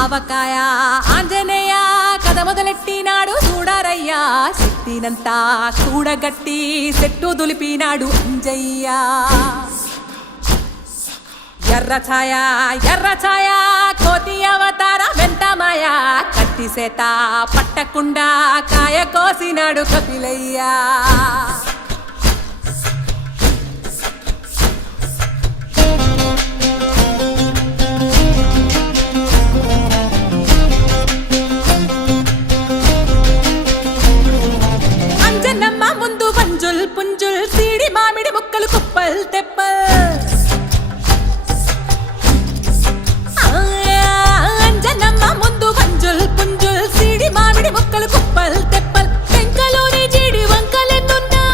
ఆవకాయ ఆంజనేయ కథ మొదలెట్టినాడు చూడారయ్యా శక్తినంతా చూడగట్టి చెట్టు దులిపినాడు అంజయ్య ఎర్ర ఛాయ కోతి అవతార వెంటమాయ కత్తి సేత పట్టకుండా కాయ కోసినాడు కపిలయ్యా అంజనమ్మ ముందు వంజుల్ పుంజుల్ సీడి మామిడి ముక్కలు కుప్పల్ తెప్పల్ అంజనమ్మ ముందు వంజుల్ పుంజుల్ సీడి మామిడి ముక్కలు కుప్పల్ తెప్పల్ టెంకలోని జీడి వంకలెన్నున్నా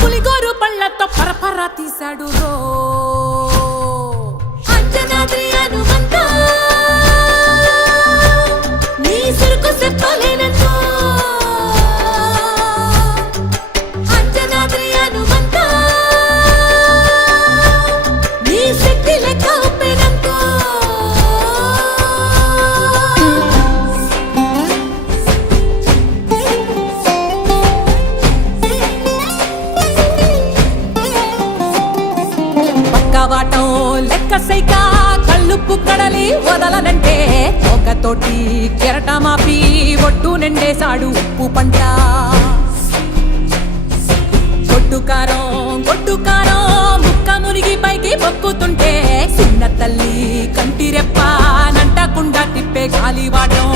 పులిగోరు పళ్ళతో పరపర తీశాడు రో అంజనాద్రి హనుమంత నీ సురుకు చెప్పలేనంత అంజనాద్రి హనుమంత నీ శక్తి లెక్క ఉప్పెనంత పక్కవాటం లెక్క సైక కళ్ళుప్పు కడలి వదలనంటే ఒకతోటి కెరటమాపి ఒట్టు నిండేశాడు ఉప్పు పంట గొడ్డు కారం ముక్క మునిగి పైకి పొక్కుతుంటే చిన్న తల్లి కంటి రెప్ప నంటకుండా తిప్పే గాలివాటం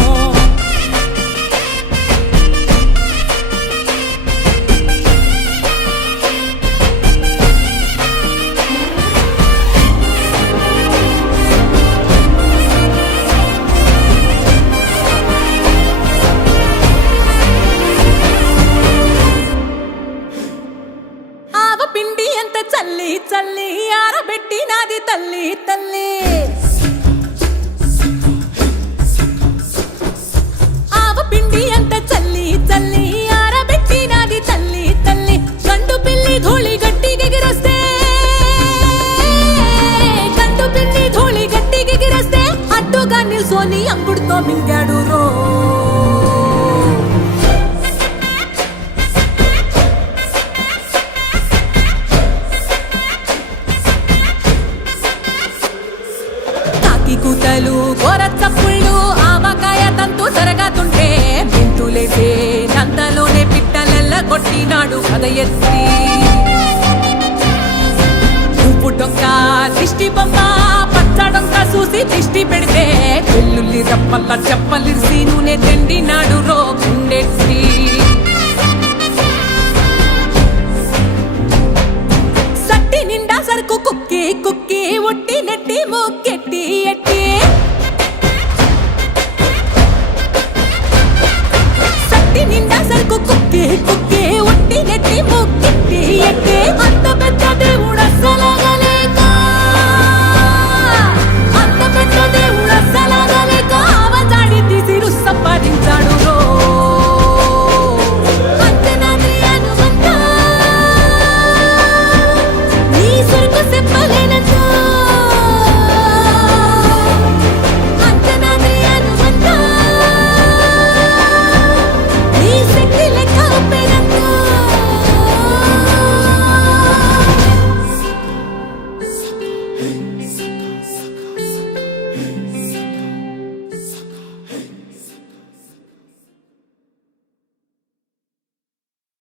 పిండి ఎంత చల్లి చల్లి ఆరబెట్టి నాది తల్లి తల్లి ఆవ పిండి ఎంత చల్లి చల్లి ఆరబెట్టి నాది తల్లి తల్లి గండు పిల్లి ధూళి గట్టి ఎగిరొస్తే అడ్డుగా నిల్సోని అంగుడుతో మింగాడు రో కూతలు గోరచ్చప్పుళ్ళు ఆవకాయ తంతు తరగతుంటే మెంతులేసే నందలోనే పిట్టలెల్ల కొట్టినాడు కథ ఎత్తి ఉప్పు డొక్క దిష్టి బొమ్మ పచ్చడొక్క చూసి దిష్టి పెడితే వెల్లుల్లి రప్పల్ల చెప్పలిసి నూనె తెండినాడు రో గుండెత్తి సట్టి నిండా సరుకు కుక్కి కుక్కి ఒట్టి నెట్టి మొక్కెట్టి ఎట్టి సట్టి నిండా సరుకు కుక్కి కుక్కి ఒట్టి నెట్టి మొక్కెట్టి ఎట్టి అంత పెద్ద దేవుడు అస్సలాగలేక ఆవజాడి తీసి సంపాదించాడు రో అంజనాద్రి హనుమంత నీ సురుకు చెప్పలేనంత అంజనాద్రి హనుమంత నీ శక్తి లెక్క ఉప్పెనంత Hey